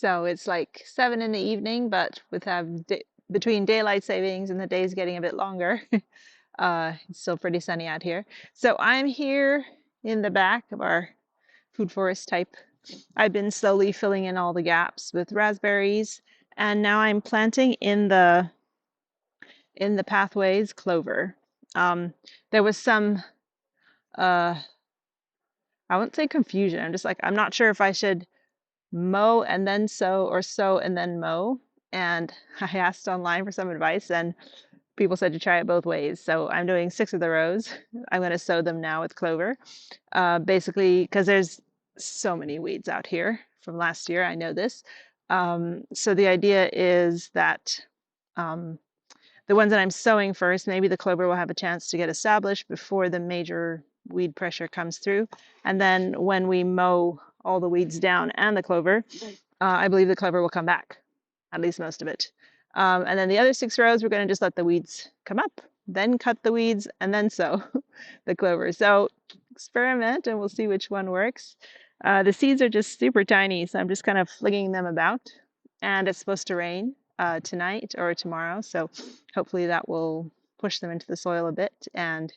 So it's like 7 in the evening, but between daylight savings and the days getting a bit longer, it's still pretty sunny out here. So I'm here in the back of our food forest type. I've been slowly filling in all the gaps with raspberries, and now I'm planting in the pathways clover. There was some uh, I wouldn't say confusion. I'm just like I'm not sure if I should mow and then sow or sow and then mow. And I asked online for some advice, and people said to try it both ways. So I'm doing 6 of the rows. I'm going to sow them now with clover. Basically, because there's so many weeds out here from last year. I know this. So the idea is that um, the ones that I'm sowing first, maybe the clover will have a chance to get established before the major weed pressure comes through. And then when we mow all the weeds down and the clover, I believe the clover will come back, at least most of it. And then the other 6 rows, we're going to just let the weeds come up, then cut the weeds, and then sow the clover. So experiment and we'll see which one works. The seeds are just super tiny, so I'm just kind of flinging them about. And it's supposed to rain tonight or tomorrow, so hopefully that will push them into the soil a bit. And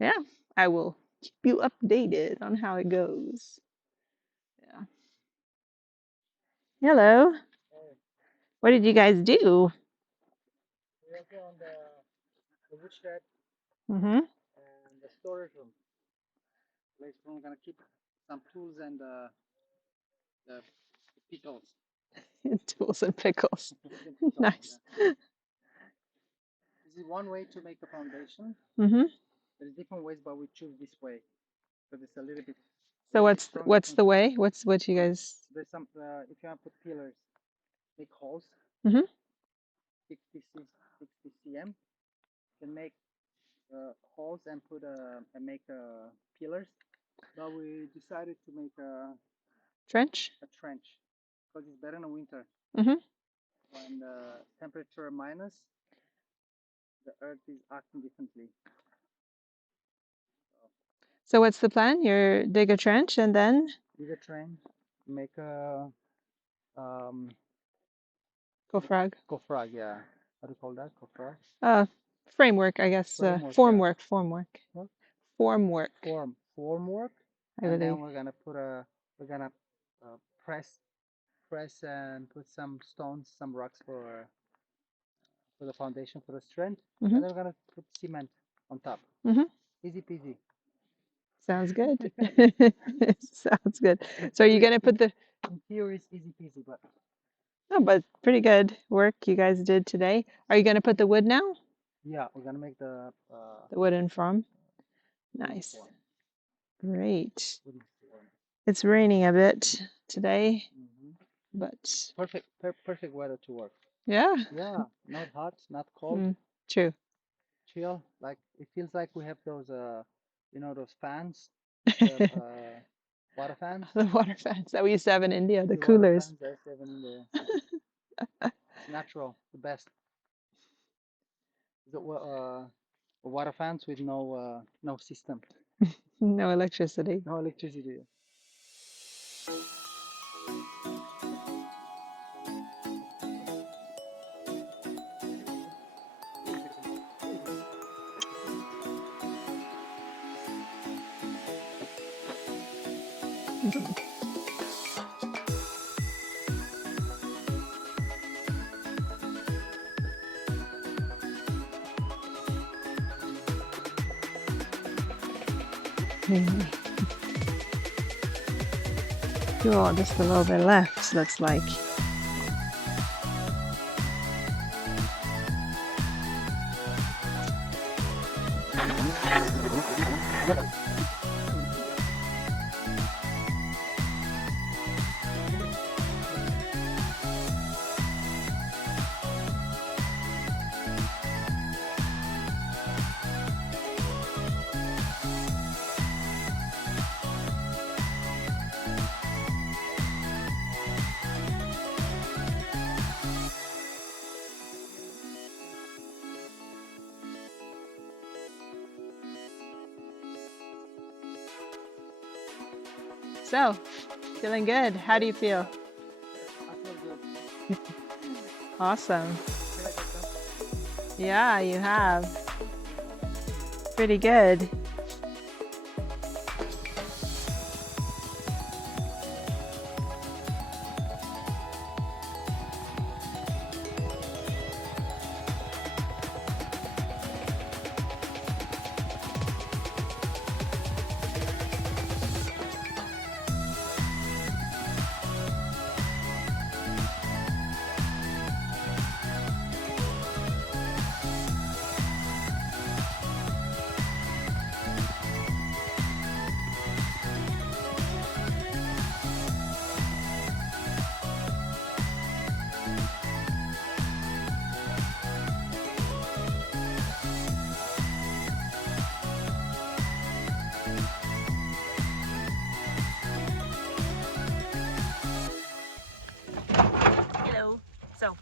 yeah, I will keep you updated on how it goes. Yeah. Hello. What did you guys do? We are here on the woodshed Mm-hmm. and the storage room. Place where we're gonna keep some tools and the pickles. Tools and pickles. Pickles, Nice. yeah. This is one way to make a foundation. Mm-hmm. There's different ways, but we choose this way because it's a So little bit stronger. what's the way? What's what you guys? There's some if you want to put pillars, make holes, Mm-hmm. 60 cm. You can make holes and put and make pillars. But we decided to make Trench. a trench because it's better in the winter Mm-hmm. when the temperature minus, the earth is acting differently. So So what's the plan? You dig a trench and then dig a trench, make a um, go frog. gofrag, yeah. How do you call that? Gofrag? Uh, framework, I guess. Framework, yeah. Formwork. Formwork. What? Formwork. Formwork, I and believe. then we're gonna uh, press and put some stones, some rocks for the foundation for the strength, Mm-hmm. and then we're gonna put cement on top. Mm-hmm. Easy peasy. Sounds good. Sounds good. So are you theory, gonna in, put the in theory, it's easy peasy, but oh, but pretty good work you guys did today. Are you gonna put the wood now? yeah, we're gonna make The wooden form. wooden Nice. form. Great. Wooden form. It's raining a bit today, Hmm. but Perfect weather to work. yeah. Yeah, not hot, not cold, Mm, true. chill. Like it feels like we have those those fans, the water fans, The water fans that we used to have in India, the the water coolers. fans that I have in the it's natural, the best. The water fans with no system, No electricity. no electricity. Maybe. Cool, just a little bit left, looks like. So, feeling good. How do you feel? I feel Awesome. Feel like I've done Yeah, you have. Pretty good. Hello. So,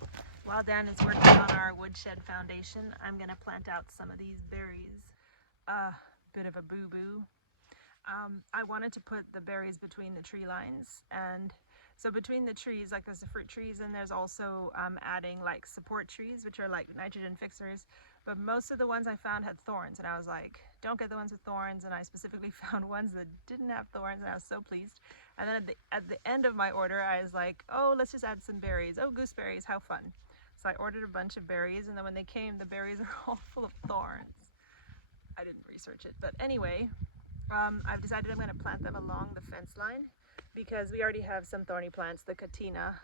while Dan is working on our woodshed foundation, I'm gonna plant out some of these berries. Bit of a boo-boo. I wanted to put the berries between the tree lines, and so between the trees, like there's the fruit trees, and there's also adding like support trees, which are like nitrogen fixers. But most of the ones I found had thorns, and I was like, don't get the ones with thorns. And I specifically found ones that didn't have thorns, and I was so pleased. And then at the end of my order, I was like, oh, let's just add some berries. Oh, gooseberries, how fun. So I ordered a bunch of berries, and then when they came, the berries are all full of thorns. I didn't research it, but anyway, I've decided I'm going to plant them along the fence line because we already have some thorny plants, the Katina,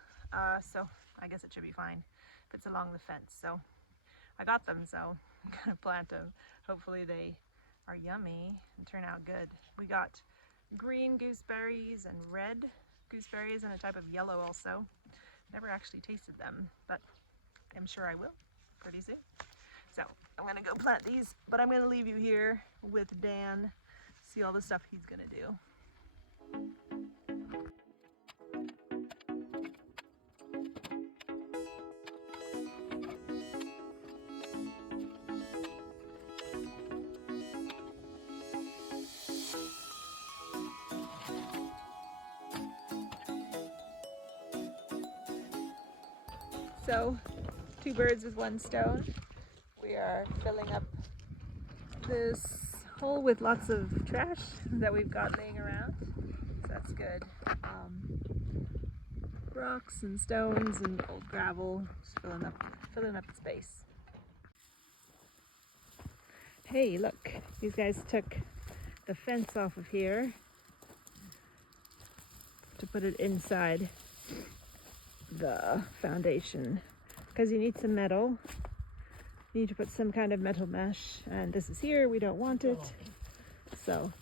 so I guess it should be fine if it's along the fence. So I got them, so I'm going to plant them. Hopefully they are yummy and turn out good. We got green gooseberries and red gooseberries and a type of yellow also. Never actually tasted them, but I'm sure I will pretty soon. So I'm gonna go plant these, but I'm gonna leave you here with Dan, see all the stuff he's gonna do. So, two birds with one stone. We are filling up this hole with lots of trash that we've got laying around. So that's good. Rocks and stones and old gravel, just filling up the space. Hey, look, these guys took the fence off of here to put it inside the foundation because you need some metal. You need to put some kind of metal mesh, and this is here, we don't want it. So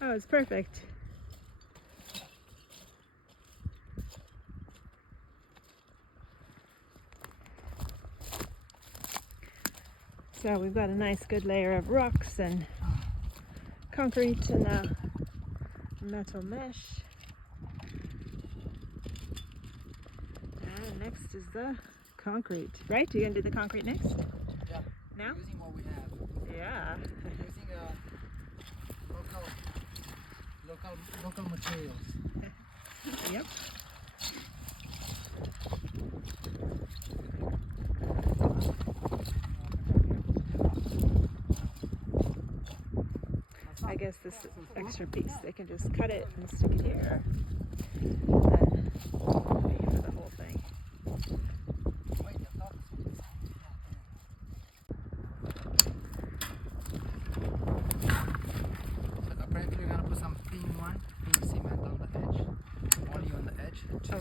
oh, it's perfect. So we've got a nice good layer of rocks and concrete and a metal mesh. And next is the concrete, right? You're gonna do the concrete next? Yeah. Now? Using what we have. Yeah. Using local materials. Yep. I guess this extra piece, they can just cut it and stick it here. And then pay for the whole thing. So apparently we're gonna put some thin cement on the edge, only on the edge, to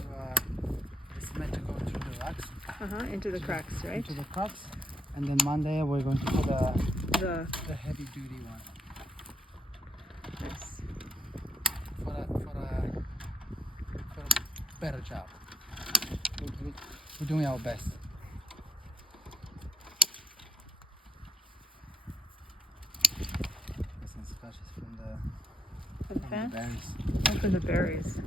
the cement to go through the rocks. Into the cracks, right? Into the cracks, and then Monday we're going to put the heavy duty one. Nice. For a better job. We're doing our best. Some scratches from the Fan? berries. Open the berries.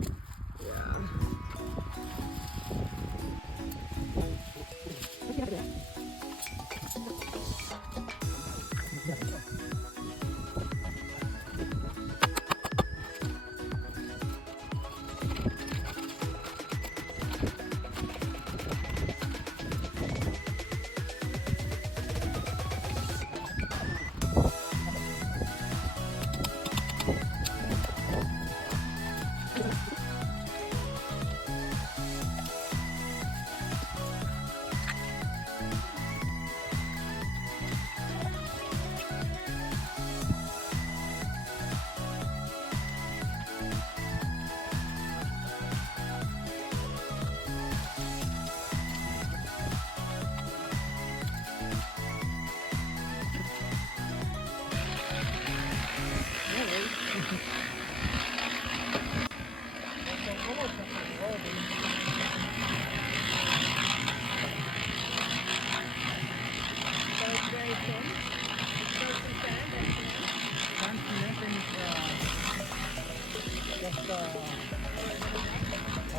Just a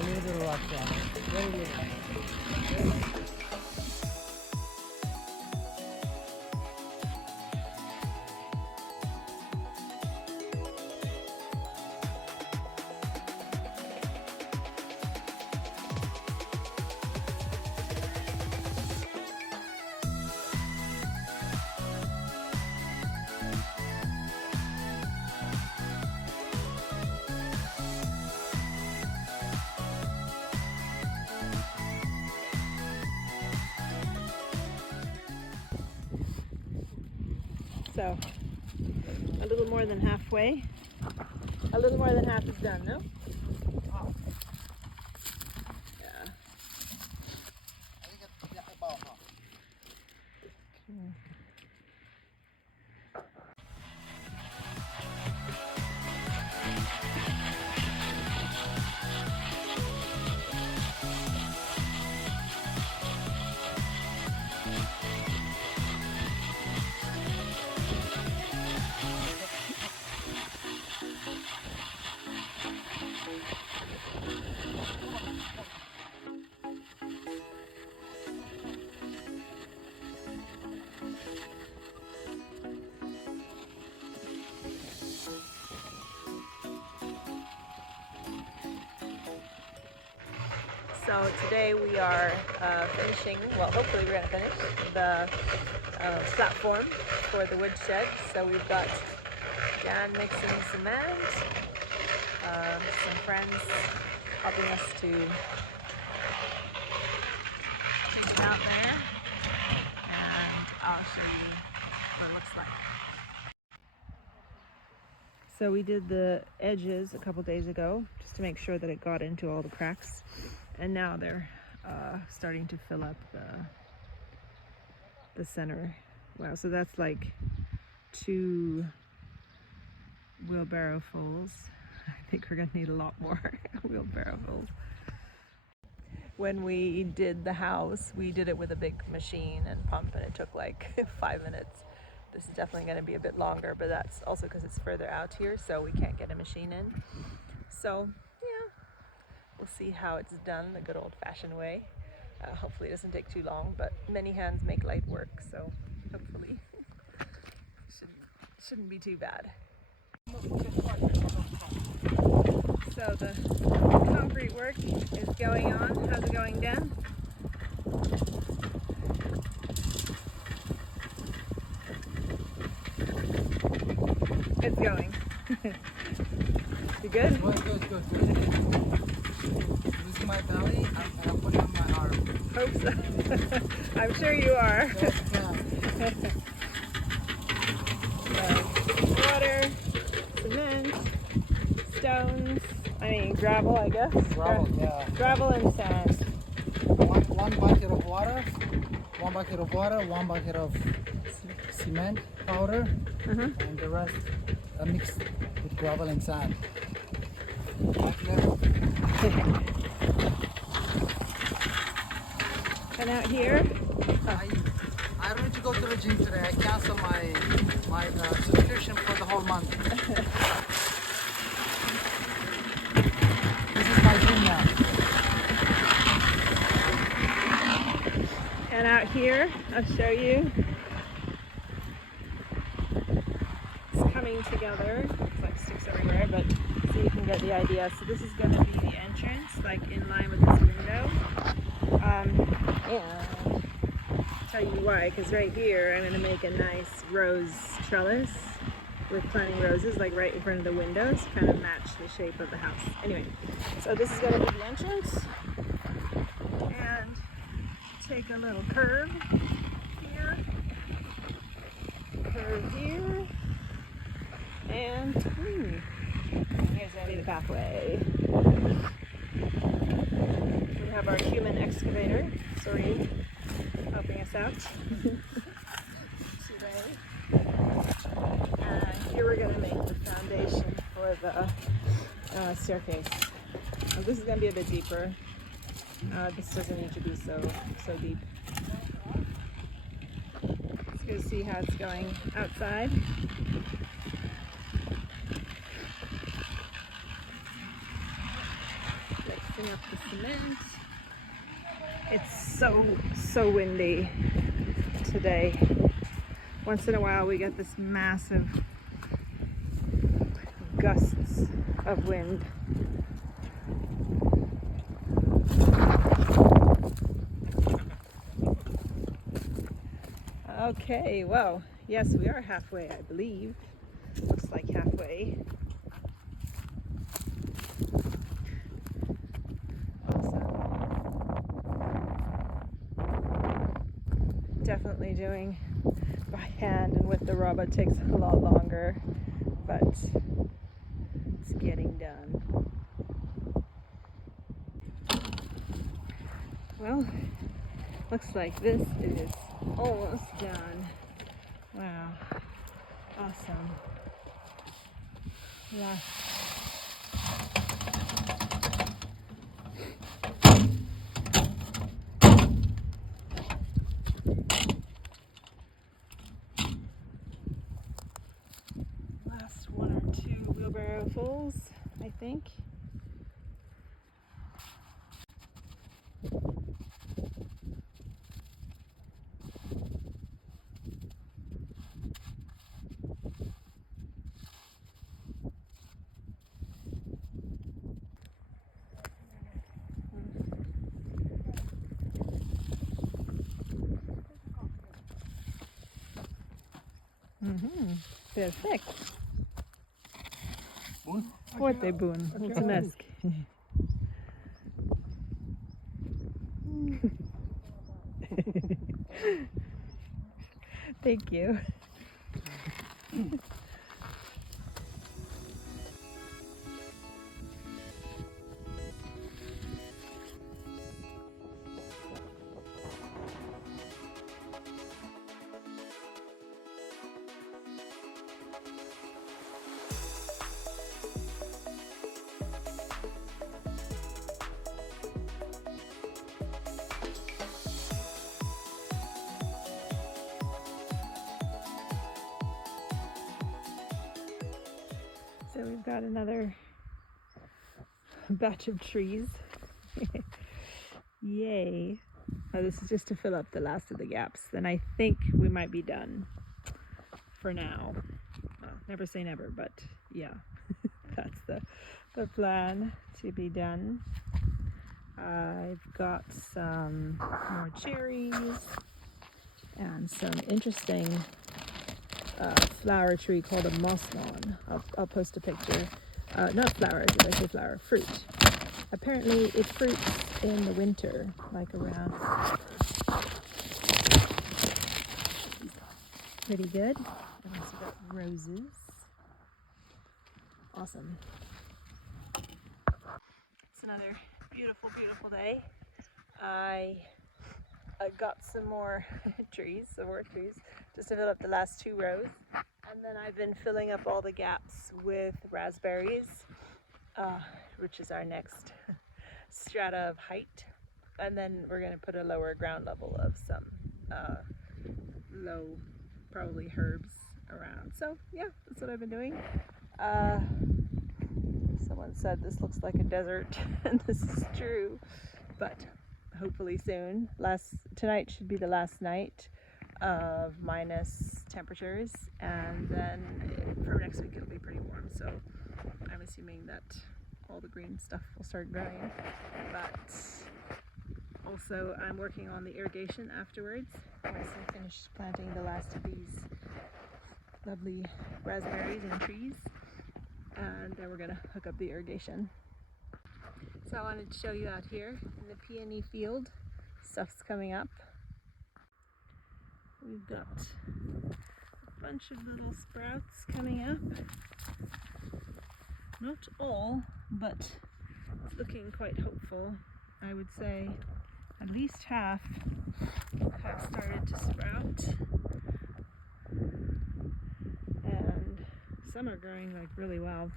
little bit of rock, yeah. Very little. So, a little more than halfway. A little more than half is done, no? Yeah. About half. So today we are finishing, well hopefully we're going to finish the platform for the woodshed. So we've got Dan mixing cement, some friends helping us to take it out there, and I'll show you what it looks like. So we did the edges a couple days ago just to make sure that it got into all the cracks, and now they're starting to fill up the center. Wow, so that's like 2 wheelbarrow fulls. I think we're gonna need a lot more wheelbarrow fulls. When we did the house, we did it with a big machine and pump, and it took like 5 minutes. This is definitely going to be a bit longer, but that's also because it's further out here, so we can't get a machine in. So yeah, we'll see how it's done the good old-fashioned way. Hopefully it doesn't take too long, but many hands make light work, so hopefully shouldn't be too bad. So the concrete work is going on. How's it going, Dan? It's going. You good? Good. This is my belly, and I'm putting on my arm. Hope so. I'm sure you are. Water, cement, stones, gravel, I guess. Gravel, yeah. Gravel and sand. One bucket of water, 1 bucket of cement powder, and the rest mixed with gravel and sand. And out here, I don't need to go to the gym today. I canceled my subscription for the whole month. And out here, I'll show you. It's coming together. It's like sticks everywhere, but so you can get the idea. So this is going to be the entrance, like in line with this window. And I'll tell you why, because right here I'm going to make a nice rose trellis with planting roses like right in front of the windows, kind of match the shape of the house. Anyway, so this is going to be the entrance, and take a little curve here, and here's going to be the pathway. We have our human excavator, sorry, helping us out. And here we're going to make the foundation for the staircase. Now, this is going to be a bit deeper. This doesn't need to be so deep. Let's go see how it's going outside. Mixing up the cement. It's so windy today. Once in a while we get this massive gusts of wind. Okay, well, yes, we are halfway, I believe. Looks like halfway. Awesome. Definitely doing by hand and with the robot takes a lot longer, but it's getting done. Well, looks like this is almost done. Wow, awesome. Last one or two wheelbarrow fulls, I think. Perfekt. Bun? Foarte bun. Mulțumesc. Thank you. So we've got another batch of trees. Yay. Oh, this is just to fill up the last of the gaps. Then I think we might be done for now. Well, never say never, but yeah, that's the plan, to be done. I've got some more cherries and some interesting flower tree called a moss lawn. I'll post a picture. Not flowers, did I say flower? Fruit. Apparently it fruits in the winter, like around. Pretty good. I've also got roses. Awesome. It's another beautiful, beautiful day. I got some more trees, just to fill up the last 2 rows. And then I've been filling up all the gaps with raspberries, which is our next strata of height. And then we're going to put a lower ground level of some low, probably herbs around. So yeah, that's what I've been doing. Someone said this looks like a desert, and this is true, but hopefully soon. Tonight should be the last night of minus temperatures, and then for next week it'll be pretty warm, so I'm assuming that all the green stuff will start growing. But also I'm working on the irrigation afterwards once I finish planting the last of these lovely raspberries and trees, and then we're gonna hook up the irrigation. So I wanted to show you out here in the peony field. Stuff's coming up. We've got a bunch of little sprouts coming up. Not all, but it's looking quite hopeful. I would say at least half have started to sprout. And some are growing like really well.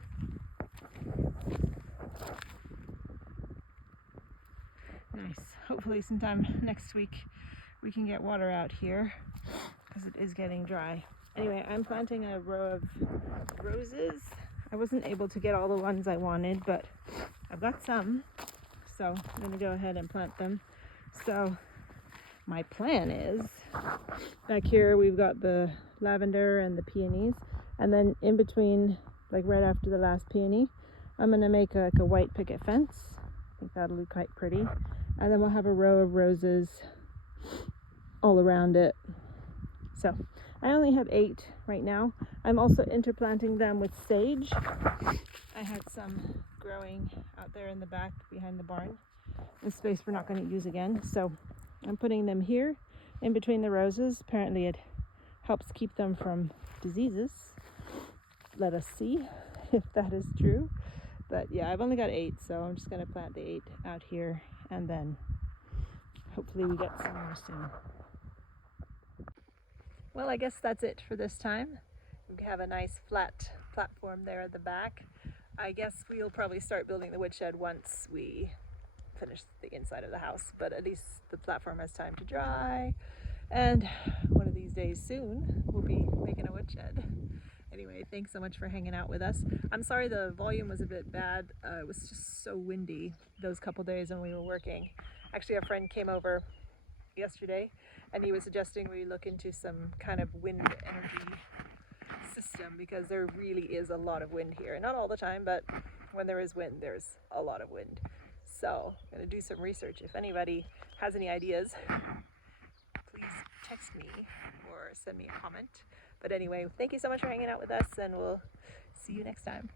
Nice. Hopefully sometime next week we can get water out here because it is getting dry. Anyway, I'm planting a row of roses. I wasn't able to get all the ones I wanted, but I've got some, so I'm going to go ahead and plant them. So my plan is, back here we've got the lavender and the peonies, and then in between, like right after the last peony, I'm going to make like a white picket fence. I think that'll look quite pretty. And then we'll have a row of roses all around it. So I only have 8 right now. I'm also interplanting them with sage. I had some growing out there in the back behind the barn, in space we're not going to use again. So I'm putting them here in between the roses. Apparently it helps keep them from diseases. Let us see if that is true. But yeah, I've only got 8, so I'm just going to plant the 8 out here, and then hopefully we get some more soon. Well, I guess that's it for this time. We have a nice flat platform there at the back. I guess we'll probably start building the woodshed once we finish the inside of the house, but at least the platform has time to dry, and one of these days soon we'll be making a woodshed. Anyway, thanks so much for hanging out with us. I'm sorry the volume was a bit bad. It was just so windy those couple days when we were working. Actually, a friend came over yesterday and he was suggesting we look into some kind of wind energy system, because there really is a lot of wind here. Not all the time, but when there is wind, there's a lot of wind. So I'm going to do some research. If anybody has any ideas, please text me or send me a comment. But anyway, thank you so much for hanging out with us, and we'll see you next time.